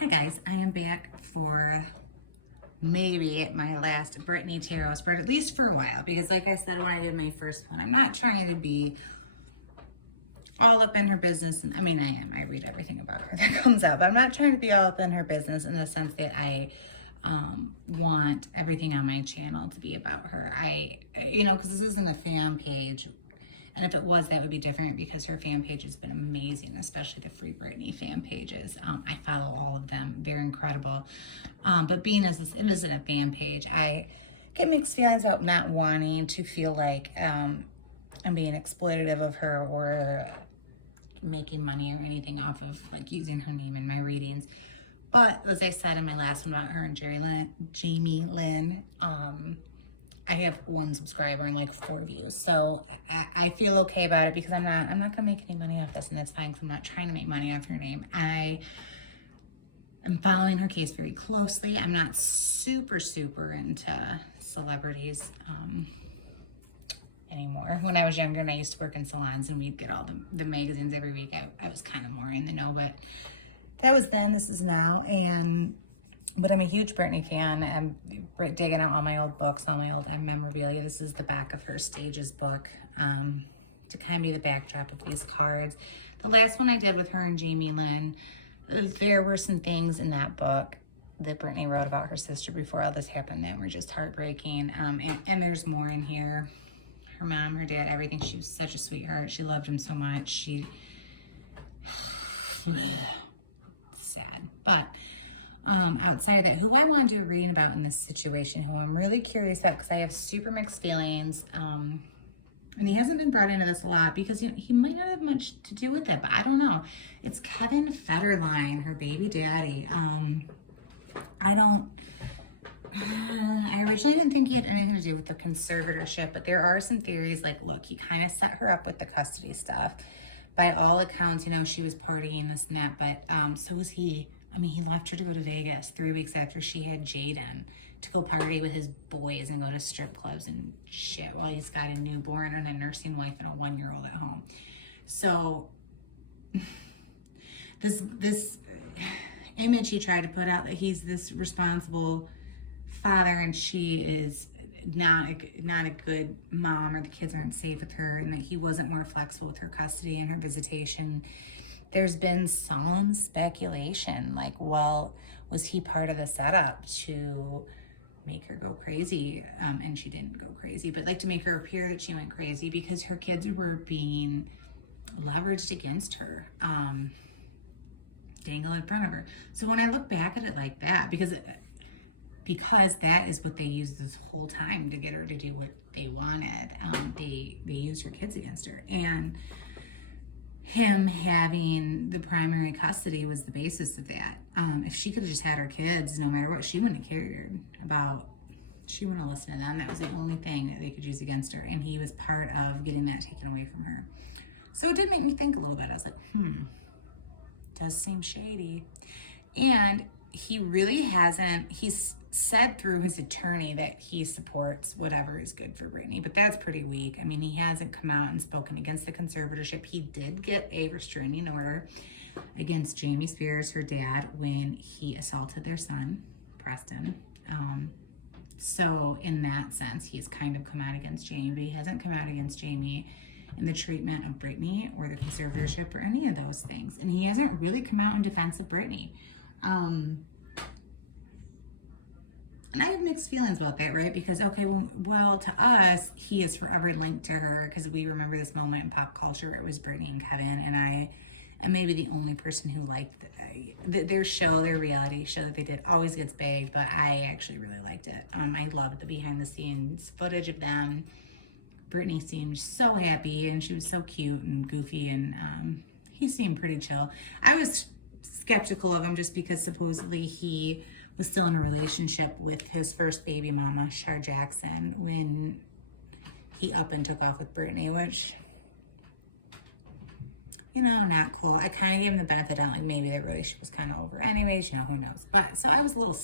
Hi guys, I am back for maybe my last Britney Tarot spread, at least for a while, because like I said when I did my first one, I'm not trying to be all up in her business. And I mean, I am. I read everything about her that comes out, but I'm not trying to be all up in her business in the sense that I want everything on my channel to be about her. Because this isn't a fan page. And if it was, that would be different because her fan page has been amazing, especially the Free Britney fan pages. I follow all of them. They're incredible. But being as it isn't a fan page, I get mixed feelings about not wanting to feel like I'm being exploitative of her or making money or anything off of like using her name in my readings. But as I said in my last one about her and Jamie Lynn, I have 1 subscriber and like 4 views, so I feel okay about it because I'm not gonna make any money off this, and that's fine because I'm not trying to make money off her name. I am following her case very closely. I'm not super into celebrities anymore. When I was younger and I used to work in salons and we'd get all the magazines every week, I was kind of more in the know, but that was then, this is now. But I'm a huge Britney fan. I'm digging out all my old books, all my old memorabilia. This is the back of her Stages book to kind of be the backdrop of these cards. The last one I did with her and Jamie Lynn, there were some things in that book that Britney wrote about her sister before all this happened that were just heartbreaking. And there's more in here. Her mom, her dad, everything. She was such a sweetheart. She loved him so much. Sad. But outside of that, who I want to do a reading about in this situation, who I'm really curious about because I have super mixed feelings, and he hasn't been brought into this a lot because he might not have much to do with it, but I don't know. It's Kevin Federline, her baby daddy. I originally didn't think he had anything to do with the conservatorship, but there are some theories like, look, he kind of set her up with the custody stuff. By all accounts, she was partying, this and that, but so was he. I mean, he left her to go to Vegas 3 weeks after she had Jaden to go party with his boys and go to strip clubs and shit while he's got a newborn and a nursing wife and a 1-year-old at home. So this image he tried to put out that he's this responsible father and she is not a good mom, or the kids aren't safe with her, and that he wasn't more flexible with her custody and her visitation. There's been some speculation, like, well, was he part of the setup to make her go crazy? And she didn't go crazy, but like to make her appear that she went crazy because her kids were being leveraged against her, dangled in front of her. So when I look back at it like that, because that is what they used this whole time to get her to do what they wanted, they used her kids against her, and him having the primary custody was the basis of that. If she could have just had her kids, no matter what, she wouldn't have cared about, she wouldn't have listened to them. That was the only thing that they could use against her, and he was part of getting that taken away from her. So it did make me think a little bit. I was like, does seem shady. And he really hasn't, he's said through his attorney that he supports whatever is good for Britney, but that's pretty weak. I mean, he hasn't come out and spoken against the conservatorship. He did get a restraining order against Jamie Spears, her dad, when he assaulted their son, Preston. So in that sense, he's kind of come out against Jamie, but he hasn't come out against Jamie in the treatment of Britney or the conservatorship or any of those things. And he hasn't really come out in defense of Britney. And I have mixed feelings about that, right? Because, okay, well, to us, he is forever linked to her because we remember this moment in pop culture where it was Britney and Kevin, and I am maybe the only person who liked their show, their reality show that they did. Always gets big, but I actually really liked it. I loved the behind-the-scenes footage of them. Britney seemed so happy, and she was so cute and goofy, and he seemed pretty chill. I was skeptical of him just because supposedly he was still in a relationship with his first baby mama, Shar Jackson, when he up and took off with Britney, which, not cool. I kind of gave him the benefit of like maybe that relationship was kind of over. Anyways, who knows? But so I was a little,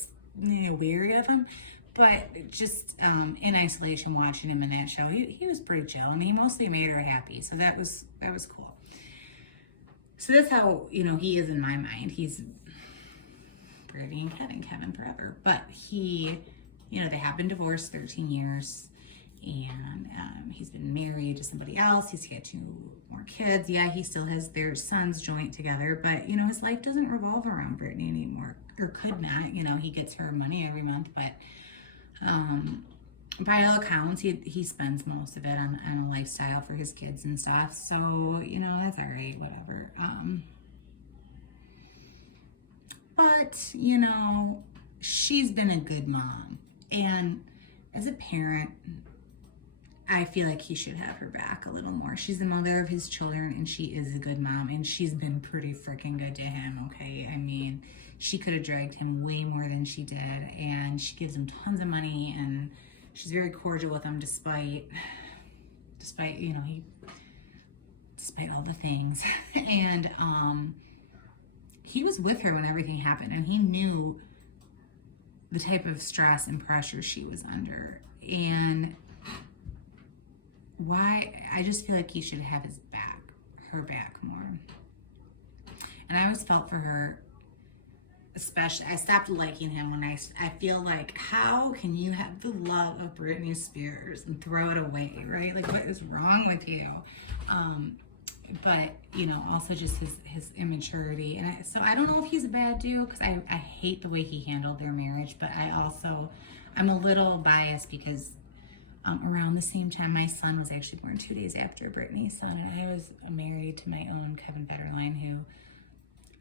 weary of him. But just in isolation, watching him in that show, he was pretty chill, and he mostly made her happy. So that was cool. So that's how he is in my mind. He's Brittany and Kevin forever. But he, you know, they have been divorced 13 years. And he's been married to somebody else. He's got 2 more kids. Yeah, he still has their sons joint together, but you know, his life doesn't revolve around Brittany anymore, or could not. You know, he gets her money every month, but by all accounts, he spends most of it on a lifestyle for his kids and stuff. So, you know, that's all right, whatever. But, you know, she's been a good mom. And as a parent, I feel like he should have her back a little more. She's the mother of his children, and she is a good mom, and she's been pretty freaking good to him, okay? I mean, she could have dragged him way more than she did, and she gives him tons of money, and she's very cordial with him despite, you know, despite all the things. And he was with her when everything happened, and he knew the type of stress and pressure she was under. And why, I just feel like he should have her back more. And I always felt for her, especially, I stopped liking him when I feel like, how can you have the love of Britney Spears and throw it away, right? Like, what is wrong with you? But, you know, also just his immaturity. And so I don't know if he's a bad dude, because I hate the way he handled their marriage, but I'm a little biased because around the same time, my son was actually born 2 days after Brittany's son, and I was married to my own Kevin Federline, who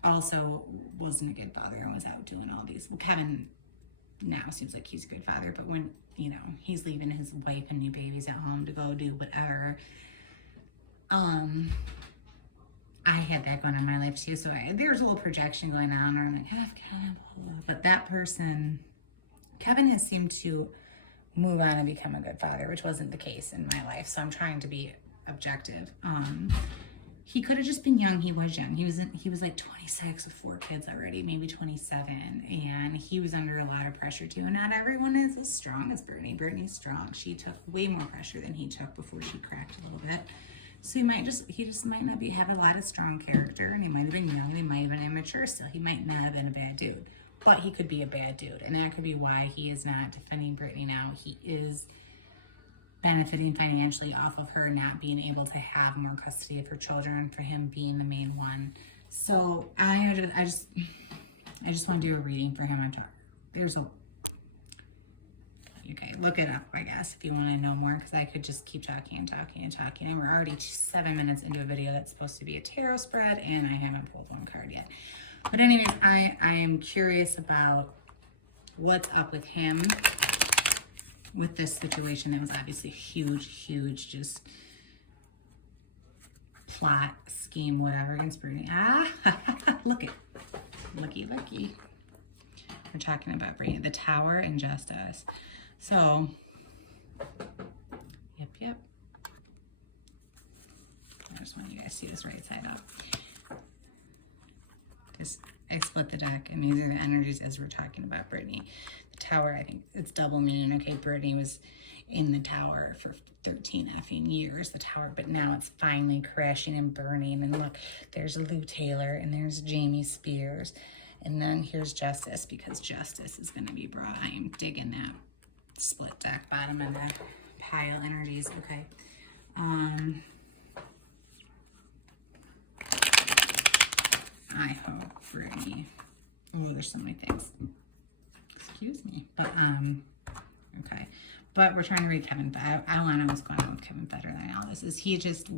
also wasn't a good father and was out doing all these. Well, Kevin now seems like he's a good father, but when, you know, he's leaving his wife and new babies at home to go do whatever, I had that going on in my life too, so there's a little projection going on, or I'm like, but that person, Kevin has seemed to move on and become a good father, which wasn't the case in my life. So I'm trying to be objective. He could have just been young. He was young. He was like 26 with 4 kids already, maybe 27. And he was under a lot of pressure too. And not everyone is as strong as Brittany. Brittany's strong. She took way more pressure than he took before she cracked a little bit. So he just might not have a lot of strong character, and he might have been young, and he might have been immature still. He might not have been a bad dude. But he could be a bad dude, and that could be why he is not defending Brittany now. He is benefiting financially off of her not being able to have more custody of her children, for him being the main one. So I just want to do a reading for him. Okay, look it up, I guess, if you want to know more, because I could just keep talking and talking and talking. And we're already 7 minutes into a video that's supposed to be a tarot spread, and I haven't pulled one card yet. But anyways, I am curious about what's up with him with this situation that was obviously huge, just plot, scheme, whatever, against Brittany. Looky. We're talking about Brittany, the Tower, and Justice. So, yep. I just want you guys to see this right side up. I split the deck, and these are the energies as we're talking about Brittany. The Tower, I think it's double meaning. Okay, Brittany was in the Tower for 13 effing years, the Tower, but now it's finally crashing and burning. And look, there's Lou Taylor, and there's Jamie Spears. And then here's Justice, because Justice is going to be brought. I am digging that split deck, bottom of the pile energies. Okay. I hope Brittany. Oh, there's so many things. Excuse me. But, okay. But we're trying to read Kevin. I want to know what's going on with Kevin Federline. All this is he just,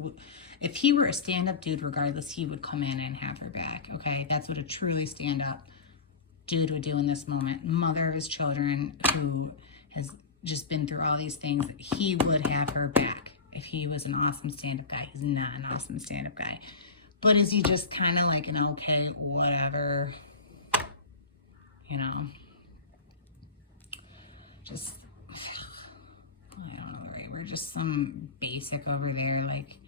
if he were a stand-up dude, regardless, he would come in and have her back. Okay, that's what a truly stand-up dude would do in this moment. Mother of his children, who has just been through all these things, he would have her back if he was an awesome stand-up guy. He's not an awesome stand-up guy. But is he just kind of like an okay, whatever, you know, just, I don't know, right? We're just some basic over there, like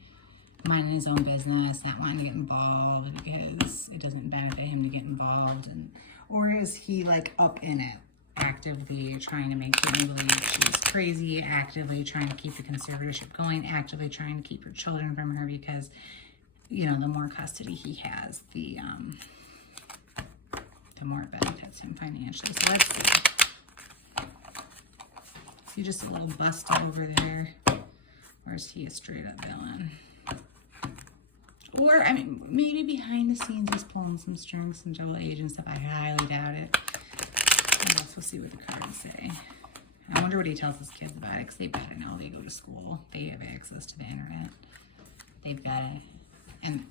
minding his own business, not wanting to get involved because it doesn't benefit him to get involved. Or is he like up in it, actively trying to make Brittany believe she's crazy, actively trying to keep the conservatorship going, actively trying to keep her children from her, because, you know, the more custody he has, the the more it benefits him financially. So let's see. Is he just a little busted over there? Or is he a straight up villain? Or, I mean, maybe behind the scenes he's pulling some strings, some double agent stuff. I highly doubt it. I guess we'll see what the cards say. I wonder what he tells his kids about it, because they've got to know. They go to school. They have access to the internet. They've got to, and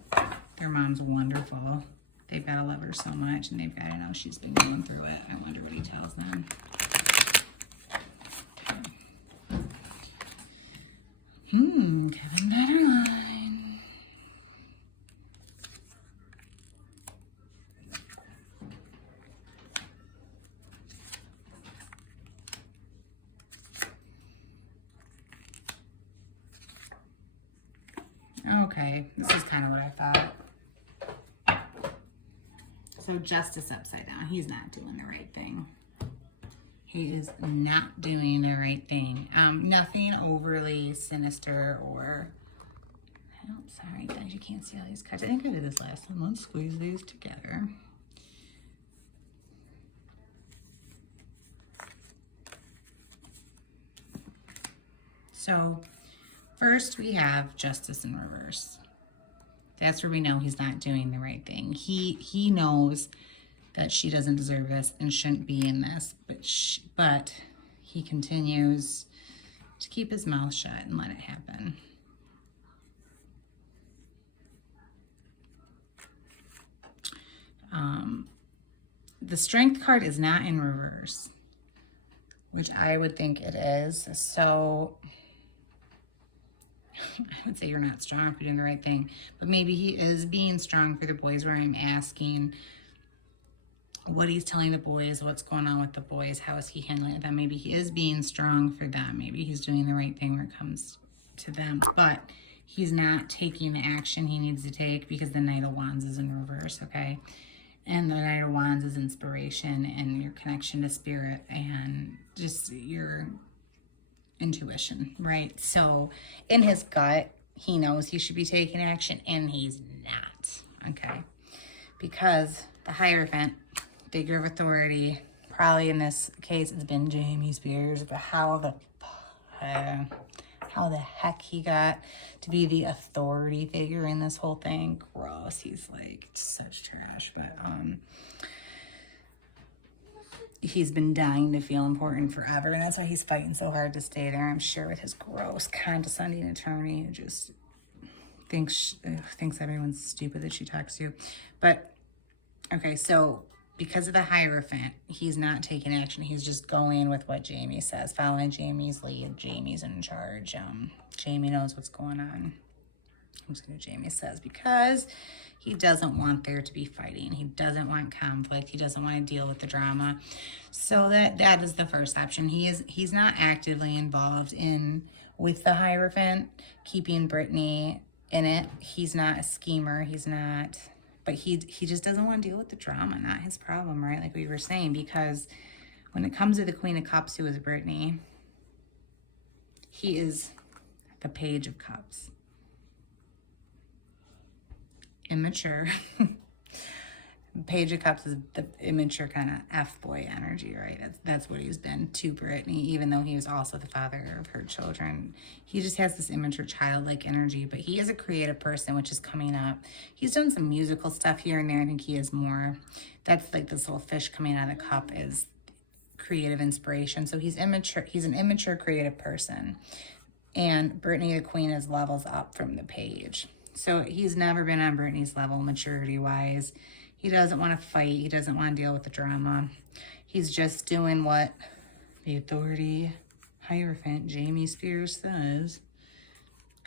their mom's wonderful. They've got to love her so much, and they've got to know she's been going through it. I wonder what he tells them. Kevin Federline. Okay, this is kind of what I thought. So justice upside down. He's not doing the right thing. He is not doing the right thing. Nothing overly sinister or... Oh, sorry, guys, you can't see all these cards. I think I did this last time. Let's squeeze these together. So, first we have justice in reverse. That's where we know he's not doing the right thing. He knows that she doesn't deserve this and shouldn't be in this, but he continues to keep his mouth shut and let it happen. The strength card is not in reverse, which I would think it is. So I would say you're not strong for doing the right thing, but maybe he is being strong for the boys, where I'm asking what he's telling the boys, what's going on with the boys, how is he handling them. Maybe he is being strong for them. Maybe he's doing the right thing when it comes to them, but he's not taking the action he needs to take because the Knight of Wands is in reverse, okay? And the Knight of Wands is inspiration and your connection to spirit and just your intuition, right? So in his gut, he knows he should be taking action and he's not, okay? Because the Hierophant, figure of authority, probably in this case it's been Jamie Spears, but how the heck he got to be the authority figure in this whole thing. Gross. He's like such trash, but he's been dying to feel important forever, and that's why he's fighting so hard to stay there, I'm sure, with his gross condescending attorney who just thinks everyone's stupid that she talks to. But okay, so because of the Hierophant, he's not taking action. He's just going with what Jamie says, following Jamie's lead. Jamie's in charge. Jamie knows what's going on. I'm just going to Jamie says, because he doesn't want there to be fighting. He doesn't want conflict. He doesn't want to deal with the drama. So that is the first option. He's not actively involved with the Hierophant, keeping Brittany in it. He's not a schemer. He's not... But he just doesn't want to deal with the drama. Not his problem, right? Like we were saying, because when it comes to the Queen of Cups, who is Brittany, he is the Page of Cups. Immature. Page of Cups is the immature kind of F-boy energy, right? That's what he's been to Brittany, even though he was also the father of her children. He just has this immature childlike energy, but he is a creative person, which is coming up. He's done some musical stuff here and there. I think he is more, that's like this little fish coming out of the cup is creative inspiration. So he's immature. He's an immature creative person. And Brittany, the Queen, is levels up from the Page. So he's never been on Brittany's level maturity-wise. He doesn't want to fight. He doesn't want to deal with the drama. He's just doing what the authority Hierophant, Jamie Spears, says.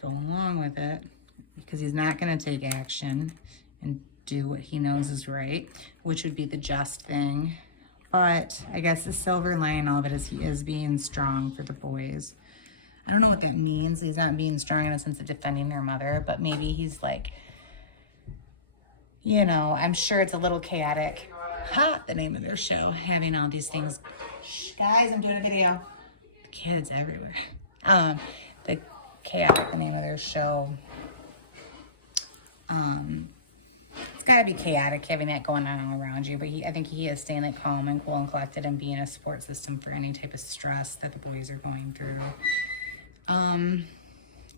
Go along with it, because he's not going to take action and do what he knows is right, which would be the just thing. But I guess the silver lining in all of it is he is being strong for the boys. I don't know what that means. He's not being strong in a sense of defending their mother, but maybe he's like, you know, I'm sure it's a little chaotic. The name of their show, having all these things. Shh, guys, I'm doing a video. The kids everywhere. The chaotic, the name of their show. it's got to be chaotic having that going on all around you, but I think he is staying like calm and cool and collected and being a support system for any type of stress that the boys are going through.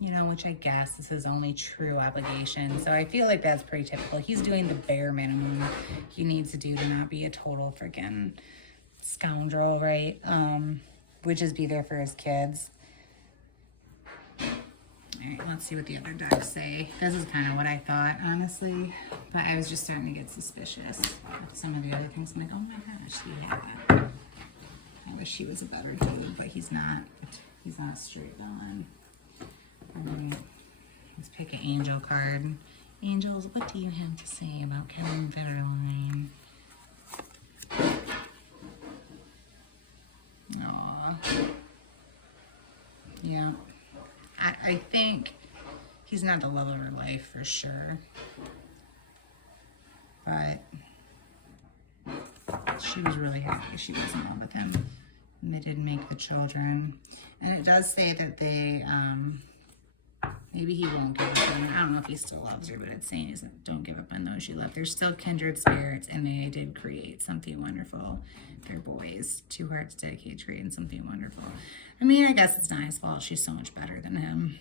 You know, which I guess is his only true obligation. So I feel like that's pretty typical. He's doing the bare minimum he needs to do to not be a total freaking scoundrel, right? Which is be there for his kids. All right, let's see what the other decks say. This is kind of what I thought, honestly, but I was just starting to get suspicious with some of the other things. I'm like, oh my gosh, yeah. I wish he was a better dude, but he's not. He's not straight on. Let's pick an angel card. Angels, what do you have to say about Kevin Federline? Aww. Yeah. I think he's not the love of her life for sure. But she was really happy she was in love with him. And they did make the children. And it does say that they, maybe he won't give up on her. I don't know if he still loves her, but it's saying is don't give up on those you love. They're still kindred spirits, and they did create something wonderful. They're boys. 2 hearts dedicated to creating something wonderful. I mean, I guess it's not his fault. She's so much better than him.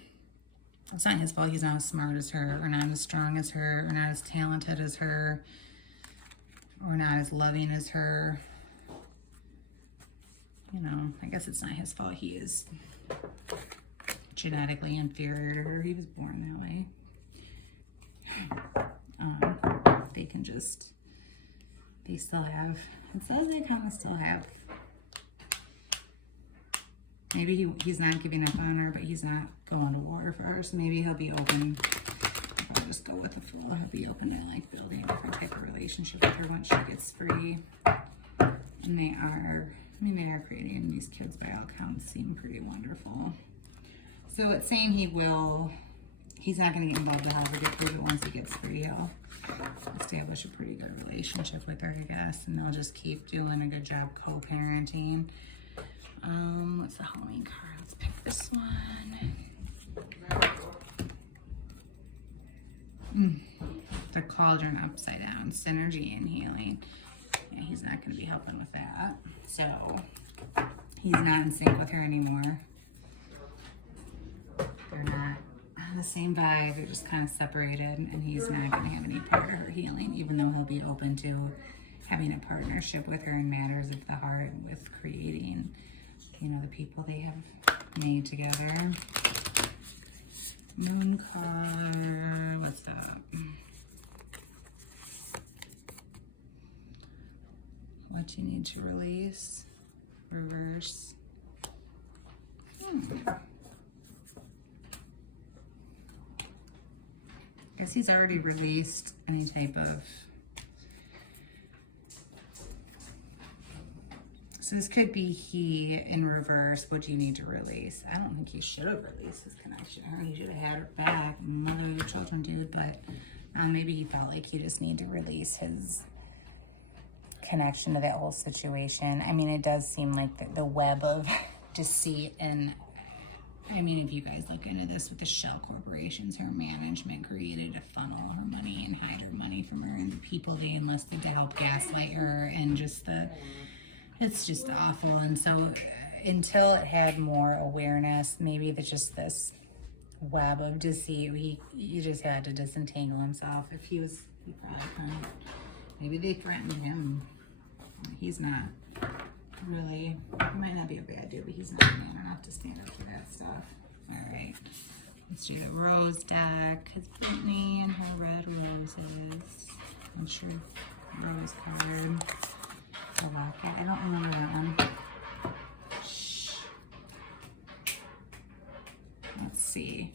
It's not his fault he's not as smart as her, or not as strong as her, or not as talented as her, or not as loving as her. You know, I guess it's not his fault he is genetically inferior to her. He was born that way. They can just, they still have, it says they kind of still have, maybe he's not giving up on her, but he's not going to war for her, so maybe he'll be open. I'll just go with the Fool. He'll be open to like building a different type of relationship with her once she gets free. And they are, I mean, they are creating, these kids by all accounts seem pretty wonderful. So it's saying he's not going to get involved to help her get free, but once he gets free, he'll establish a pretty good relationship with her, I guess, and they'll just keep doing a good job co-parenting. What's the Halloween card? Let's pick this one. The Cauldron upside down, synergy and healing. Yeah, he's not going to be helping with that. So he's not in sync with her anymore. They're not on the same vibe. They're just kind of separated, and he's not going to have any part of her healing, even though he'll be open to having a partnership with her in matters of the heart, with creating, you know, the people they have made together. Moon card, what's that? What you need to release, reverse. Guess he's already released any type of, so this could be he in reverse. What do you need to release? I don't think he should have released his connection. I think he should have had her back, mother of your children, dude, but maybe he felt like he just need to release his connection to that whole situation. I mean, it does seem like the web of deceit, and I mean, if you guys look into this with the shell corporations, her management created a funnel her money and hide her money from her, and the people they enlisted to help gaslight her, and just it's just awful. And so until it had more awareness, maybe that just this web of deceit, he just had to disentangle himself. If he probably couldn't. Maybe they threatened him. He's not really, he might not be a bad dude, but he's not man enough to stand up for that stuff. All right, let's do the rose deck. It's Brittany and her red roses. I'm sure rose card. The locket. I don't remember that one. Shh. Let's see.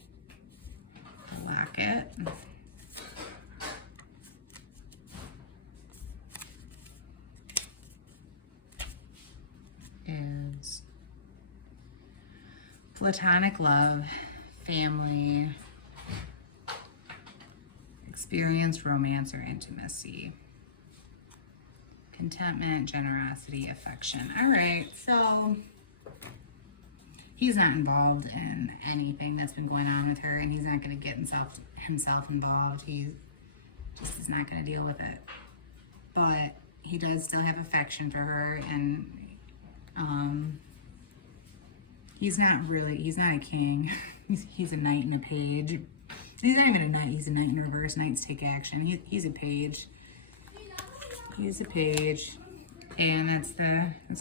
The locket. Is platonic love, family, experience, romance, or intimacy, contentment, generosity, affection. All right, so he's not involved in anything that's been going on with her, and he's not going to get himself involved. He's just is not going to deal with it. But he does still have affection for her, and he's not a king. he's a knight and a page. He's not even a knight, he's a knight in reverse. Knights take action. He's a page. He's a page. And that's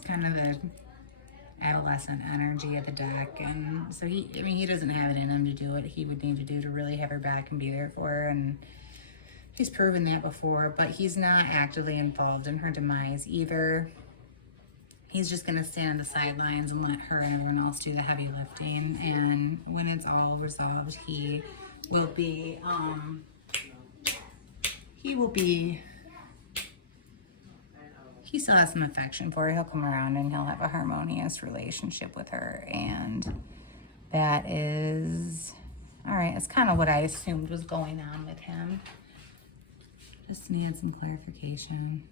kind of the adolescent energy of the deck. And so he doesn't have it in him to do what he would need to do to really have her back and be there for her. And he's proven that before, but he's not actively involved in her demise either. He's just going to stand on the sidelines and let her and everyone else do the heavy lifting. And when it's all resolved, he still has some affection for her. He'll come around and he'll have a harmonious relationship with her. And that is, all right, it's kind of what I assumed was going on with him. Just need some clarification.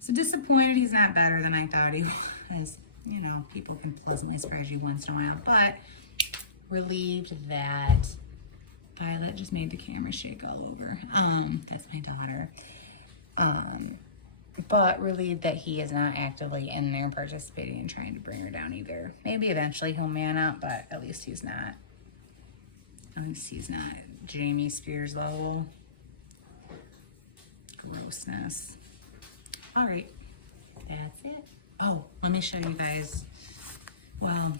So disappointed he's not better than I thought he was. You know, people can pleasantly surprise you once in a while. But relieved that Violet just made the camera shake all over. That's my daughter. But relieved that he is not actively in there participating and trying to bring her down either. Maybe eventually he'll man up, but at least he's not. At least he's not Jamie Spears level. Grossness. All right, that's it. Oh, let me show you guys. Well,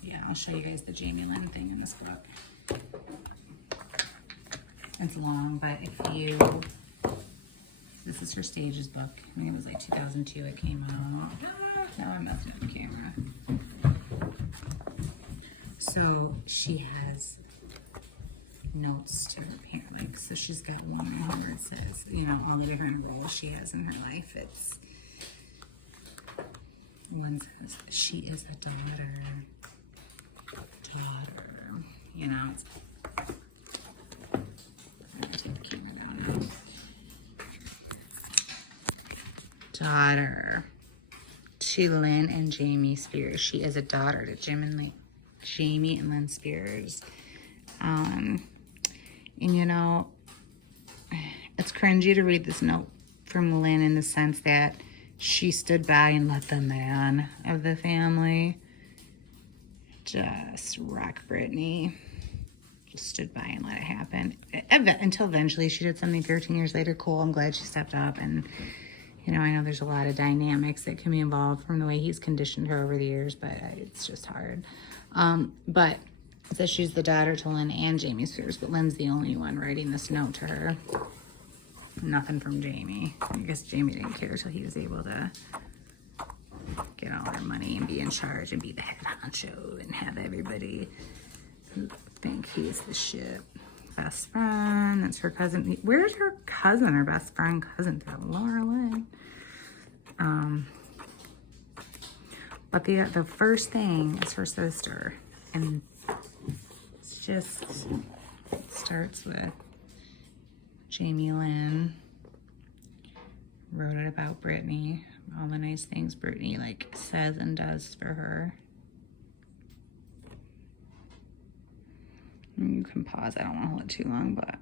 yeah, I'll show you guys the Jamie Lynn thing in this book. It's long, but if you, this is her Stages book. I think it was like 2002 it came out. Now I'm messing up the camera. So she has notes to her parent, like, so she's got one where it says, you know, all the different roles she has in her life. It's one says she is a daughter, you know. It's, I'm gonna take the camera down now. Daughter to Lynn and Jamie Spears. She is a daughter to Jamie and Lynn Spears. And you know, it's cringy to read this note from Lynn in the sense that she stood by and let the man of the family just wreck Brittany. Just stood by and let it happen. Until eventually she did something 13 years later. Cool, I'm glad she stepped up. And, you know, I know there's a lot of dynamics that can be involved from the way he's conditioned her over the years, but it's just hard. But it says she's the daughter to Lynn and Jamie Spears, but Lynn's the only one writing this note to her. Nothing from Jamie. I guess Jamie didn't care until he was able to get all her money and be in charge and be the head honcho and have everybody think he's the shit. Best friend, that's her cousin. Where's her cousin, her best friend cousin? Laura Lynn. But the first thing is her sister, and it's just, it starts with Jamie Lynn wrote it about Brittany, all the nice things Brittany like says and does for her. And you can pause, I don't want to hold it too long, but,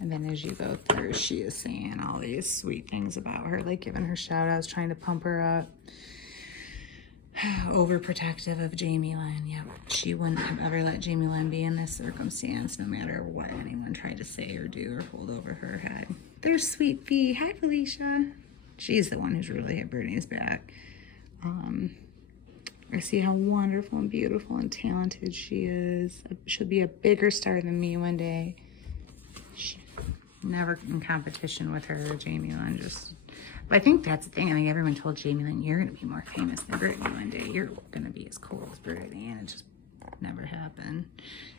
and then as you go through, she is saying all these sweet things about her, like giving her shout outs, trying to pump her up. Overprotective of Jamie Lynn. Yep, she wouldn't have ever let Jamie Lynn be in this circumstance, no matter what anyone tried to say or do or hold over her head. There's Sweet Fee. Hi, Felicia. She's the one who's really hit Brittany's back. I see how wonderful and beautiful and talented she is. She'll be a bigger star than me one day. She, never in competition with her, Jamie Lynn. Just, but I think that's the thing. I think everyone told Jamie Lynn, you're going to be more famous than Brittany one day. You're going to be as cool as Brittany, and it just never happened.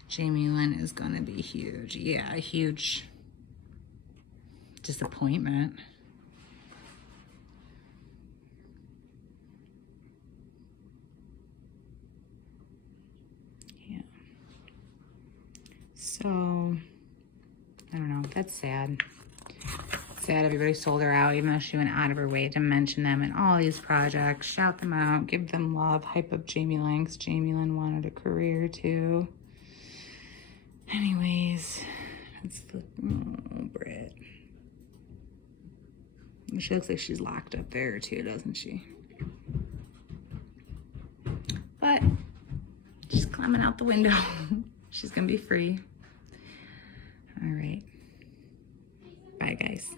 Jamie Lynn is going to be huge. Yeah, a huge disappointment. So, I don't know. That's sad. Sad everybody sold her out, even though she went out of her way to mention them in all these projects. Shout them out. Give them love. Hype up Jamie Lynn, 'cause Jamie Lynn wanted a career too. Anyways, It's the, oh, Britt. She looks like she's locked up there too, doesn't she? But she's climbing out the window. She's gonna be free. All right. Bye, guys.